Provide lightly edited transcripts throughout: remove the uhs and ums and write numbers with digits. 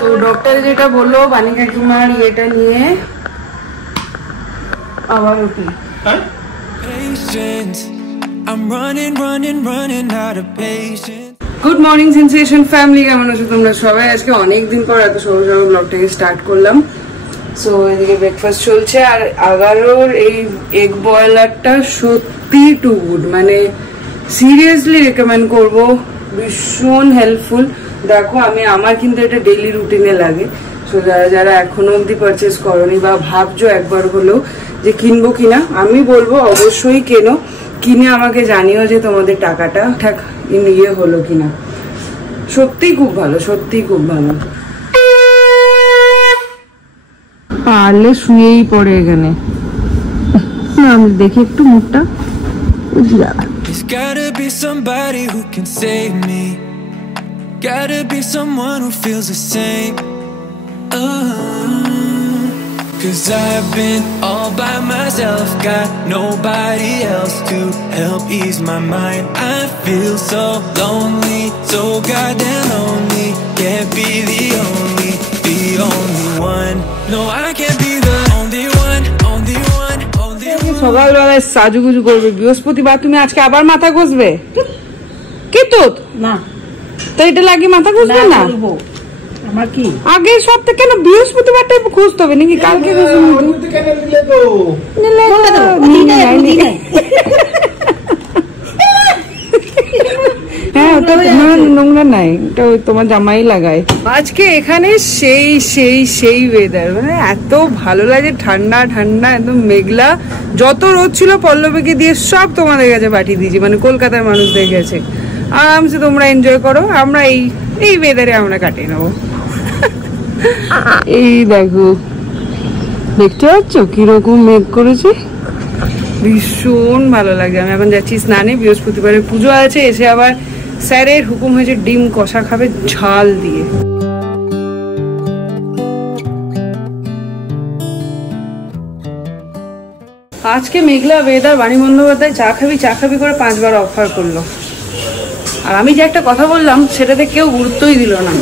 তো ডক্টর যেটা বললো বানি কাকিমার ইয়েটা নিয়ে আবার উঠি। গুড মর্নিং সেন্সেশন ফ্যামিলি, কেমন আছো তোমরা সবাই? আজকে অনেকদিন পর এত সহজ সহজ ব্লগটাকে স্টার্ট করলাম। সো এদিকে ব্রেকফাস্ট চলছে আর 11-র এই এগ বয়লারটা সত্যি টু গুড, মানে সিরিয়াসলি রেকমেন্ড করবো, ভীষণ হেল্পফুল। দেখো আমার কিন্তু এটা ডেইলি রুটিনে লাগে। সো যারা যারা এখনো অব্দি পারচেস করনি বা ভাবছো একবার হলেও যে কিনবো কিনা, আমি বলবো অবশ্যই কেনো, কিনে আমাকে জানিও যে তোমাদের টাকাটা ঠিক ইয়ে হলো কিনা। সত্যি খুব ভালো, সত্যি খুব ভালো। পারলে শুয়েই পড়ে এখানে, আমি দেখি একটু মুখটা। Gotta be somebody who can save me. Gotta be someone who feels the same. Cause I've been all by myself, got nobody else to help ease my mind. I feel so lonely, so goddamn lonely. Can't be the only one. No, I can't be the only one, only one, only one. সকালবেলায় সাজুগুজু করবে, বৃহস্পতিবার, তুমি আজকে আবার মাথা ঘষবে? কি তো না, তো এটা লাগিয়ে মাথা ঘষবে না? আমার কি আগে সপ্তাহে কেন বৃহস্পতিবারটা ঘষতে হবে নাকি? কালকে হ্যাঁ, ওটা নোংরা নাই, ওটা তোমার জামাই লাগায়। আজকে এখানে সেই সেই সেই ওয়েদার, মানে এত ভালো লাগে, ঠান্ডা ঠান্ডা, একদম মেঘলা। যত রোদ ছিল পল্লবীকে দিয়ে সব তোমাদের কাছে পাঠিয়ে দিয়েছি, মানে কলকাতার মানুষদের কাছে। আরামসে তোমরা এনজয় করো, আমরা এই ওয়েদারে আমরা কাটিয়ে নেবো। এই দেখো, দেখতে পাচ্ছ কিরকম মেঘ করেছে, ভীষণ ভালো লাগে। আমি এখন যাচ্ছি স্নানে, বৃহস্পতিবারে পুজো আছে, এসে আবার স্যারের হুকুম হয়েছে ডিম কষা খাবে ঝাল দিয়ে। আজকে মেঘলা ওয়েদার, বাণী বন্দ্যোপাধ্যায় চা খাবি করে 5 বার অফার করলো। আর আমি যে একটা কথা বললাম সেটাতে কেউ গুরুত্বই দিল না।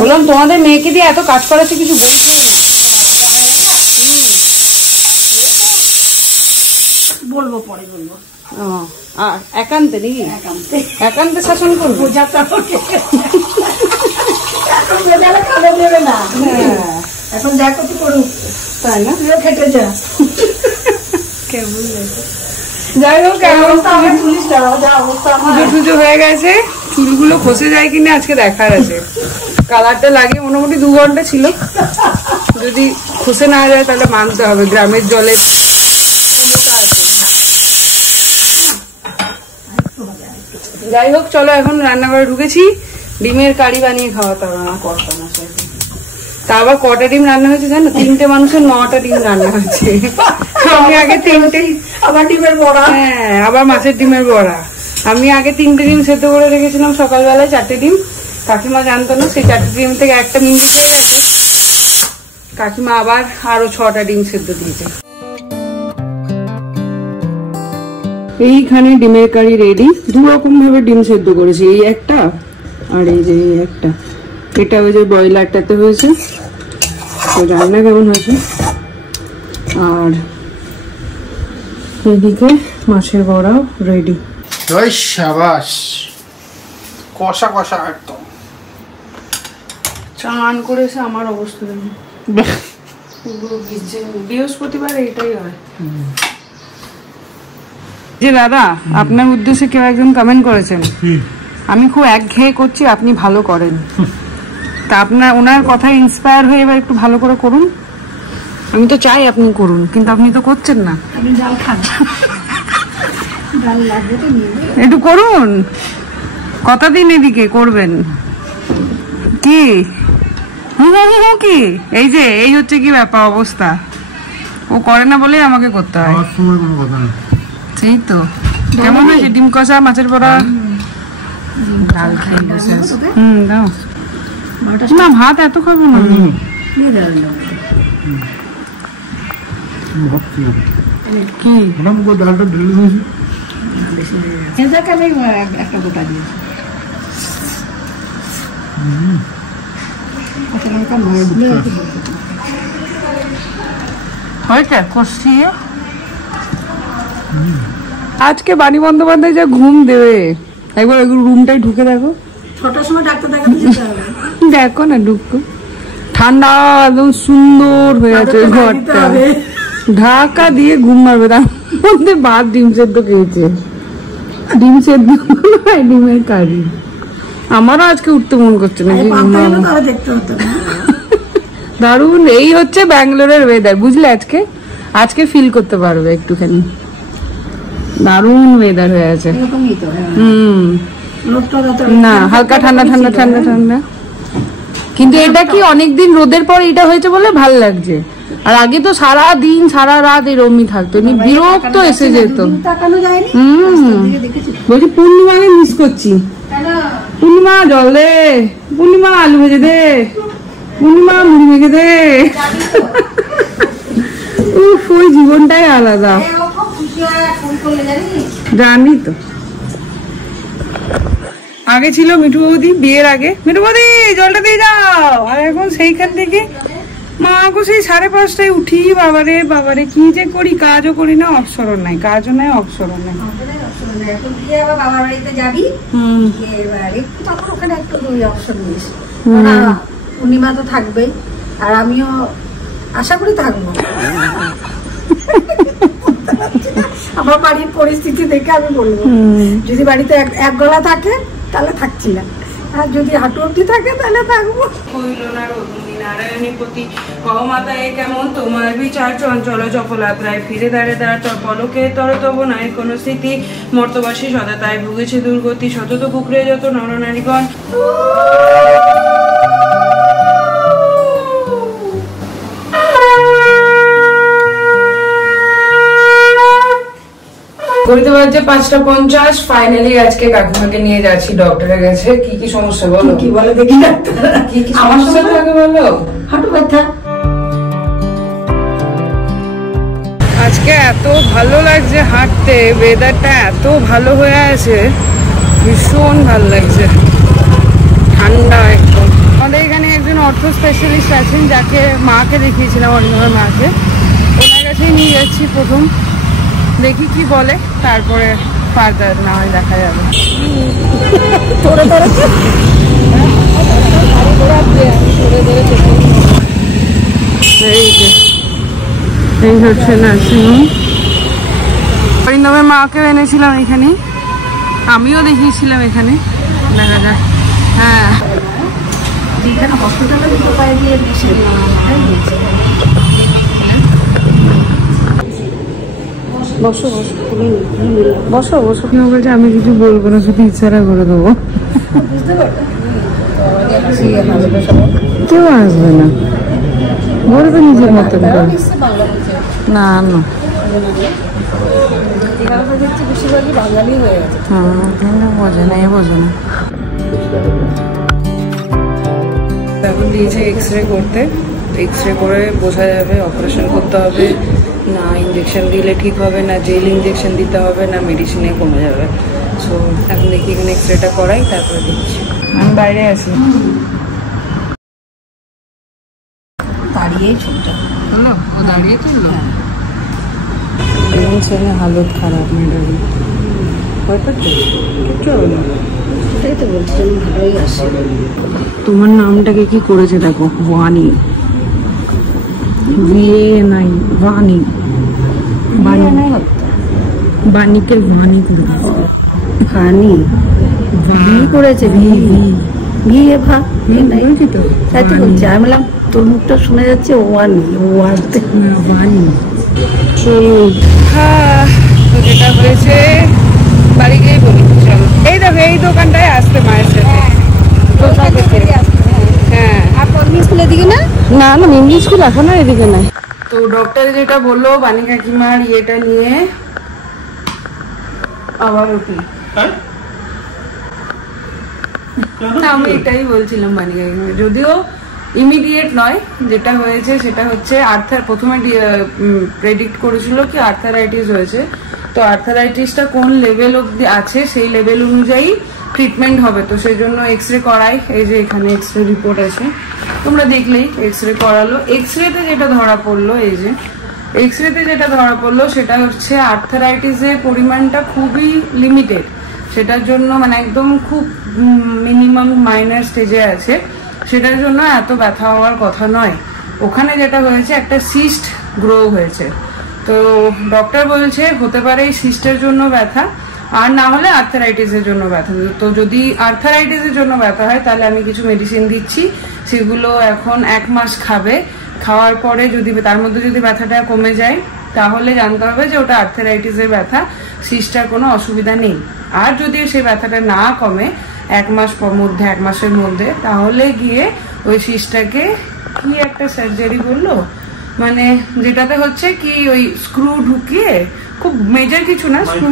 বললাম তোমাদের মেয়েকে দিয়ে এত কাজ করাচ্ছে, কিছু বলছো না? বলবো পরে বলবো। আর একান্তে নাকি? একান্তে শাসন করবো। এখন যা করতে করুক, তাই না? খেটে যা। কেমন যাই হোক, পুজো হয়ে গেছে, চুলগুলো খসে যায় কিনা আজকে দেখার আছে। কালারটা লাগিয়ে মোটামুটি 2 ঘন্টা ছিল, যদি খসে না যায় তাহলে মানতে হবে গ্রামের জলে। যাই হোক, চলো এখন রান্নাঘরে ঢুকেছি, ডিমের কারি বানিয়ে খাওয়াতে হবে আমার কর্তা মশাই। তা আবার কটা ডিম রান্না হয়েছে জানো? 3টে মানুষের 9টা ডিম রান্না হয়েছে। আমি আগে 3টে, আবার ডিমের বড়া, হ্যাঁ আবার মাছের ডিমের বড়া। আমি আগে 3টে ডিম সেদ্ধ করে রেখেছিলাম, সকালবেলায় 4টে ডিম। কাকিমা জানতো না, সেই 4টে ডিম থেকে একটা মিনিট হয়ে গেছে। কাকিমা আবার আরো 6টা ডিম সেদ্ধ দিয়েছে। এইখানে ডিমের কারি রেডি। 2 রকম ভাবে ডিম সেদ্ধ করেছি, এই একটা আর এই যে এই একটা। এটা ওই যে ব্রয়লারটাতে হয়েছে, তো রান্না কেমন হয়েছে। আর এদিকে মাছের বড়াও রেডি। ওই শাবাশ, কষা কষা একদম। চান করেছে, আমার অবস্থা দেখুন, বৃহস্পতিবার এইটাই হয়। যে দাদা, আপনার উদ্দেশ্যে কেউ একজন কমেন্ট করেছেন, আমি খুব একঘেয়ে করছি, আপনি ভালো করেন। তা ওনার কথা ইন্সপায়ার হয়ে এবার একটু ভালো করে করুন। আমি তো চাই আপনি করুন, কিন্তু আপনি তো করছেন না। একটু করুন, কতদিন এদিকে করবেন কি? কি এই হচ্ছে কি ব্যাপার অবস্থা। ও করে না বলেই আমাকে করতে হয়। সেই তো। কেমন হয়েছে ডিম কষা, মাছের বড়া? ডাল খাই বসে আছে। দাও না, ভাত এত খাবো না। কি ডালটা ঢেলে দিয়েছি, বেশি হয়ে গেছে। এটাকে আমি একটা গোটা দিয়েছি। কাঁচা লঙ্কা মরে হয়েছে কষিয়ে। আজকে বাণী বন্দ্যোপাধ্যায় যা ঘুম দেবে, একবার রুমটাই ঢুকে দেখো। 6টার সময় ডাক্তার দেখাতে যেতে হবে। দেখো না ঢুকো, ঠান্ডা একদম সুন্দর হয়ে আছে ঘরটা, ঢাকা দিয়ে ঘুম মারবে। তার মধ্যে ভাত ডিম সেদ্ধ খেয়েছে, ডিম সেদ্ধ ডিমের কারি। আমারও আজকে উঠতে মন করছে না। দেখতে হতো দারুন। এই হচ্ছে ব্যাঙ্গালোরের ওয়েদার, বুঝলে? আজকে আজকে ফিল করতে পারবে একটুখানি, দারুন ওয়েদার হয়ে আছে। না হালকা ঠান্ডা ঠান্ডা ঠান্ডা ঠান্ডা, কিন্তু এটা কি অনেকদিন রোদের পর এটা হয়েছে বলে ভাল লাগছে। আর আগে তো সারা দিন সারা রাত এরমই থাকতো, বিরক্ত এসে যেত। বলছি পূর্ণিমাকে মিস করছি। পূর্ণিমা জল দে, পূর্ণিমা আলু ভেজে দে, পূর্ণিমা মুড়ি মেখে দে। উফ, ওই জীবনটাই আলাদা। জানি তো। আগে ছিল মিঠু বৌদি, বিয়ের আগে মিঠু বৌদি জলটা দিয়ে যাও, আর এখন সেইখান থেকে মাকে সেই 5:30টায় উঠি। বাবারে বাবারে কি যে করি, কাজও করি না, অবসরও নাই, কাজও নাই, অবসরও নাই। বাবার বাড়িতে যাবি, তখন ওখানে একটু অবসর নিস। পূর্ণিমা তো থাকবেই, আর আমিও আশা করি থাকবো। আমার বাড়ির পরিস্থিতি দেখে আমি বলবো, যদি বাড়িতে এক গলা থাকে তাহলে থাকছি না, আর যদি হাঁটু অব্দি থাকে তাহলে থাকবো। নারায়ণীপতি কহমাতায় কেমন তোমার বিচার চঞ্চল চপলা প্রায় ফিরে দাঁড়ে দাঁড় পলকে তর তব নাই কোন স্মৃতি মর্তবাসী সদা তাই ভুগেছে দুর্গতি শতত কুকরে যত নরনারীগণ। ঘড়িতে বাজছে 5:50। ফাইনালি আজকে কাকিমাকে নিয়ে যাচ্ছি ডক্টরের কাছে। কি কি সমস্যা বলো? কি বলে দেখি ডাক্তার, কি কি সমস্যা থাকে বলো? হাঁটু ব্যথা। আজকে এত ভালো লাগছে হাঁটতে, ওয়েদারটা এত ভালো হয়ে আছে, ভীষণ ভালো লাগছে, ঠান্ডা একদম। আমাদের এখানে একজন অর্থো স্পেশালিস্ট আছেন, যাকে মাকে দেখিয়েছিলাম, অরিন্দমের মাকে। ওনার কাছেই নিয়ে যাচ্ছি প্রথম, দেখি কি বলে, তারপরে ফার্দার না হয় দেখা যাবে। এই হচ্ছে নার্সিংহোম। অরিন্দমের মাকেও এনেছিলাম এখানে, আমিও দেখিয়েছিলাম এখানে, দেখা যাক। হ্যাঁ, বসো বসো বসো বসো। কেউ বলছে আমি কিছু বলবো না, শুধু ইচ্ছাটা করে দেবো। কেউ আসবে না, বলবে নিজের মতন করে। না না, বোঝে না, বোঝে না। এখন দিয়েছে এক্সরে করতে, এক্সরে করে বোঝা যাবে অপারেশন করতে হবে না ইঞ্জেকশন দিলে ঠিক হবে, না জেল ইঞ্জেকশন দিতে হবে, না মেডিসিনে কমে যাবে। সো এখন দেখি এখানে এক্সরেটা করাই, তারপরে দিচ্ছি। আমি বাইরে আছি। দাঁড়িয়েই ছবিটা হলো, ও দাঁড়িয়ে চললো। ছেলে হালত খারাপ, মেয়েটার কিচ্ছু হবে না। সেটাই তো বলছি, ভালোই আসে। তোমার নামটাকে কি করেছে দেখো, ওয়ানি, বিয়ে নাই, বাণী, বাণীকে বাণী করে ভানি ভানি করেছে, বিয়ে ভা বলছি তো, তাই তো বলছি। আমি বললাম তোর মুখটা শোনা যাচ্ছে ওয়ানি, ওয়ানতে বাণী। হ্যাঁ, তো যেটা হয়েছে বাড়ি গিয়েই বলি। চলো, এই দেখো এই দোকানটায় আসতে মায়ের সাথে। হ্যাঁ, আর কর্মী স্কুলের দিকে না, না না মিমলি স্কুল এখন আর এদিকে নাই। তো ডক্টর যেটা বললো বাণী কাকিমার ইয়েটা নিয়ে আবার উঠি। আমি এটাই বলছিলাম বাণী কাকিমা, যদিও ইমিডিয়েট নয়, যেটা হয়েছে সেটা হচ্ছে প্রথমে প্রেডিক্ট করেছিল কি আর্থারাইটিস হয়েছে, তো আর্থারাইটিসটা কোন লেভেল অবধি আছে সেই লেভেল অনুযায়ী ট্রিটমেন্ট হবে। তো সেই জন্য এক্সরে করাই, এই যে এখানে এক্সরে রিপোর্ট আছে, তোমরা দেখলেই এক্সরে করালো। এক্সরেতে যেটা ধরা পড়লো, এই যে এক্সরেতে যেটা ধরা পড়লো সেটা হচ্ছে আর্থারাইটিসের পরিমাণটা খুবই লিমিটেড, সেটার জন্য মানে একদম খুব মিনিমাম মাইনার স্টেজে আছে, সেটার জন্য এত ব্যথা হওয়ার কথা নয়। ওখানে যেটা হয়েছে একটা সিস্ট গ্রো হয়েছে, তো ডক্টর বলছে হতে পারে এই সিস্টের জন্য ব্যথা, আর না হলে আর্থারাইটিসের জন্য ব্যথা। তো যদি আর্থারাইটিসের জন্য ব্যথা হয় তাহলে আমি কিছু মেডিসিন দিচ্ছি, সেগুলো এখন 1 মাস খাবে। খাওয়ার পরে যদি তার মধ্যে যদি ব্যথাটা কমে যায় তাহলে জানতে হবে যে ওটা আর্থারাইটিসের ব্যথা, সিস্টার কোনো অসুবিধা নেই। আর যদি সেই ব্যথাটা না কমে 1 মাসের মধ্যে তাহলে গিয়ে ওই সিস্টারকে কি একটা সার্জারি বললো, মানে যেটাতে হচ্ছে কি ওই স্ক্রু ঢুকিয়ে, খুব মেজর কিছু না, স্ক্রু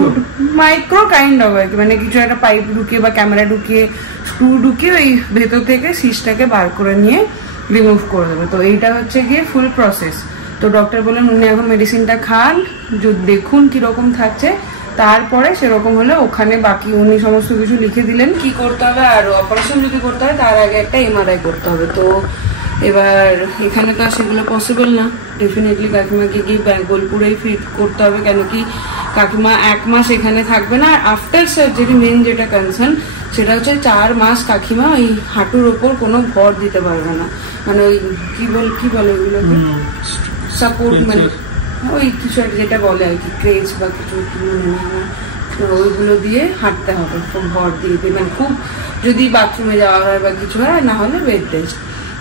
মাইক্রো কাইন্ড অফ আর কি, মানে কিছু একটা পাইপ ঢুকিয়ে বা ক্যামেরা ঢুকিয়ে স্ক্রু ঢুকিয়ে ওই ভেতর থেকে সিস্টটাকে বার করে নিয়ে রিমুভ করে দেবে। তো এইটা হচ্ছে গিয়ে ফুল প্রসেস। তো ডক্টর বললেন উনি এখন মেডিসিনটা খান, দেখুন কিরকম থাকছে, তারপরে সেরকম হলে ওখানে বাকি উনি সমস্ত কিছু লিখে দিলেন কি করতে হবে। আর অপারেশন যদি করতে হয় তার আগে একটা MRI করতে হবে। তো এবার এখানে তো আর সেগুলো পসিবল না, ডেফিনেটলি কাকিমাকে গিয়ে বোলপুরেই ফিট করতে হবে, কেন কি কাকিমা 1 মাস এখানে থাকবে না। আর আফটার সার্জারি মেন যেটা কনসার্ন সেটা হচ্ছে 4 মাস কাকিমা ওই হাঁটুর ওপর কোনো ভর দিতে পারবে না, মানে ওই কি বলে ওইগুলোকে সাপোর্ট, মানে ওই কিছু যেটা বলে আর কি ক্রেজ বা কিছু ওইগুলো দিয়ে হাঁটতে হবে, খুব ভর দিয়ে মানে খুব যদি বাথরুমে যাওয়া হয় বা কিছু হয়, না হলে বেড রেস্ট।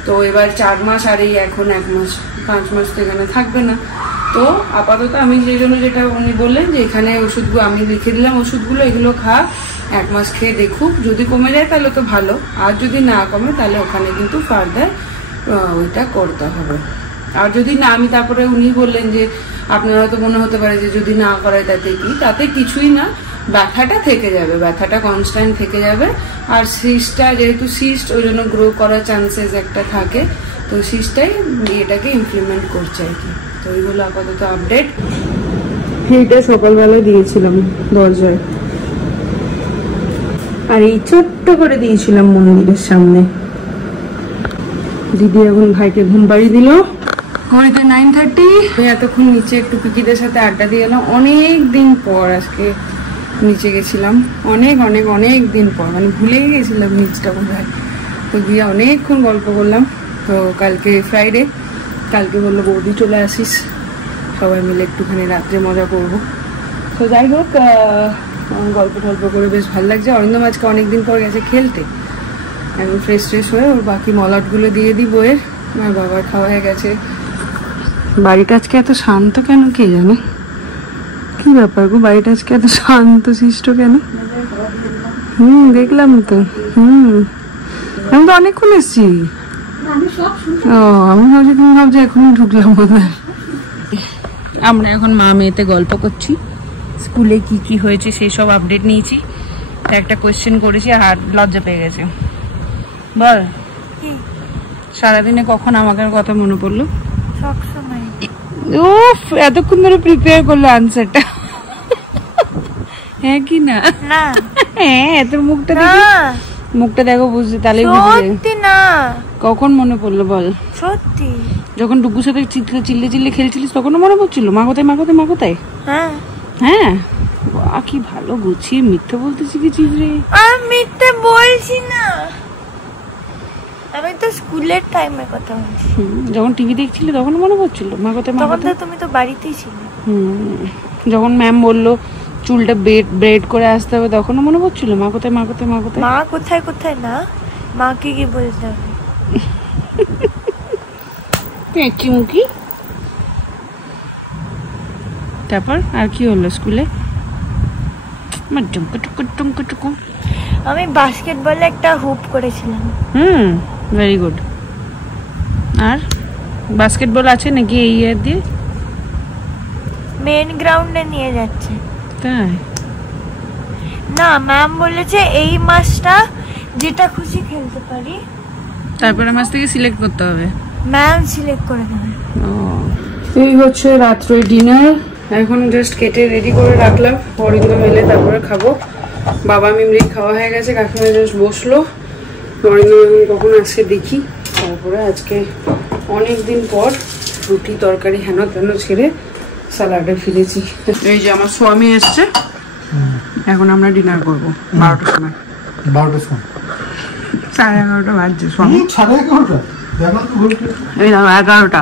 তো এবার 4 মাস আর এই এখন 1 মাস, 5 মাস তো এখানে থাকবে না। তো আপাতত আমি সেই জন্য যেটা উনি বললেন যে এখানে ওষুধগুলো আমি লিখে দিলাম, ওষুধগুলো এগুলো খা, 1 মাস খেয়ে দেখুক, যদি কমে যায় তাহলে তো ভালো, আর যদি না কমে তাহলে ওখানে কিন্তু ফার্দার ওইটা করতে হবে। আর যদি না, আমি তারপরে উনি বললেন যে আপনারা তো মনে হতে পারে যে যদি না করায় তাতে কি, তাতে কিছুই না, ব্যথাটা থেকে যাবে, ব্যথাটা কনস্ট্যান্ট থেকে যাবে। আর সিস্টটা যেহেতু সিস্ট ওই জন্য গ্রো করার চান্সেস একটা থাকে, তো সিস্টটাই এটাকে ইমপ্লিমেন্ট করছে আর কি। তো এইগুলো আপাতত আপডেট। এইটা সকালবেলায় দিয়েছিলাম দরজায়, আর এই ছোট্ট করে দিয়েছিলাম মন্দিরের সামনে। দিদি এখন ভাইকে ঘুম পাড়িয়ে দিল, ঘড়িতে 9:30। এতক্ষণ নিচে একটু পিকিদের সাথে আড্ডা দিয়ে এলাম, অনেক দিন পর আজকে নিচে গেছিলাম, অনেক দিন পর, মানে ভুলেই গেছিলাম নিচটা বোধহয়। তো গিয়ে অনেকক্ষণ গল্প করলাম। তো কালকে ফ্রাইডে, কালকে বললো বৌদি চলে আসিস, সবাই মিলে একটুখানি রাত্রে মজা করবো। তো যাই হোক, গল্প টল্প করে বেশ ভালো লাগছে। অরিন্দম আজকে অনেকদিন পর গেছে খেলতে, এখন ফ্রেশ হয়ে ওর বাকি মলাটগুলো দিয়ে দিই বইয়ের, আর বাবার খাওয়া হয়ে গেছে। বাড়িটা আজকে এত শান্ত কেন কে জানে, কি ব্যাপার গো, বাড়িটা আজকে এত শান্ত শিষ্ট কেন? দেখলাম তো। আমি তো অনেকক্ষণ এসছি। ও, আমি ভাবছি তুমি ভাবছি এখনই ঢুকলাম বোধহয়। আমরা এখন মা মেয়েতে গল্প করছি, স্কুলে কি কি হয়েছে সেই সব আপডেট নিয়েছি। একটা কোয়েশ্চেন করেছি আর লজ্জা পেয়ে গেছে। বল, সারাদিনে কখন আমাকে কথা মনে পড়লো? উফ, এতক্ষণ ধরে প্রিপেয়ার করলো আনসারটা। হ্যাঁ কি না? হ্যাঁ, তোর মুখটা দেখো বুঝতে, তাহলেই বুঝবে। কখন মনে পড়লো বল? সত্যি, যখন ডুবুর সাথে চিল্লে খেলছিলিস তখনও মনে পড়ছিল মা কোথায়? হ্যাঁ, কি ভালো গুছিয়ে মিথ্যে বলতে শিখেছিস রে। আমি মিথ্যে বলছি না, আমি তো স্কুলের টাইমের কথা বলছি। যখন টিভি দেখছিলে তখন মনে পড়ছিল মা কোথায়? তখন তো তুমি তো বাড়িতেই ছিলে। যখন ম্যাম বললো চুলটা ব্রেড করে আসতে হবে তখনও মনে পড়ছিল মা কোথায়? মা কোথায় না, মাকে কি বলতে হবে? পেঁচিমুখি। তারপর আর কি হলো স্কুলে? আমি বাস্কেটবলে একটা হুপ করেছিলাম। Very good. আর বাস্কেটবল আছে নাকি এই ইয়ার দিয়ে? মেন গ্রাউন্ডে নিয়ে যাচ্ছে। তাই না, ম্যাম বলেছে এই মাসটা যেটা খুশি খেলতে পারি, তারপরে মাস থেকে সিলেক্ট করতে হবে, ম্যাম সিলেক্ট করে দেবে। এই হচ্ছে রাত্রে ডিনার, এখন জাস্ট কেটে রেডি করে রাখলাম, অরিন্দম এলে তারপরে খাবো। বাবা মিমরি খাওয়া হয়ে গেছে, কাকিমা জাস্ট বসলো, অরিন্দম এখন কখন আসে দেখি। তারপরে আজকে অনেকদিন পর রুটি তরকারি হেন তেন ছেড়ে স্যালাডে ফিরেছি। এই যে আমার স্বামী এসছে, এখন আমরা ডিনার করবো 12টার সময়। 12টার সময় 11:30 বাজছে, স্বামী 11:30 এই 11টা।